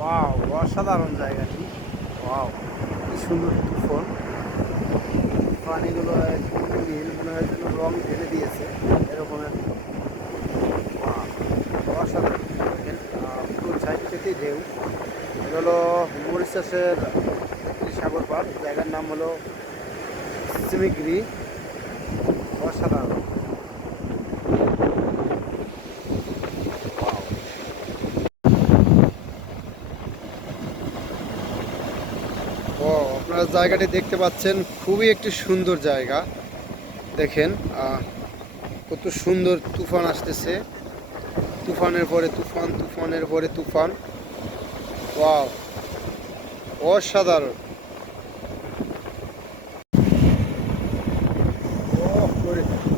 Wow অসাধারণ জায়গাটি। Wow কি সুন্দর তুফান পানিগুলো নীল, মনে হয় যেন রং ঢেলে দিয়েছে। এরকম একটা অসাধারণ। পুরো সাইড থেকেই ঢেউ। এটা হলো মরিশাসের একটি সাগর পার জায়গার নাম হলো সিমিগ্রি। অসাধারণ। আপনারা জায়গাটি দেখতে পাচ্ছেন খুবই একটি সুন্দর জায়গা। দেখেন কত সুন্দর তুফান আসতেছে। তুফানের পরে তুফান তুফানের পরে তুফান। ওয়াও অসাধারণ। Oh,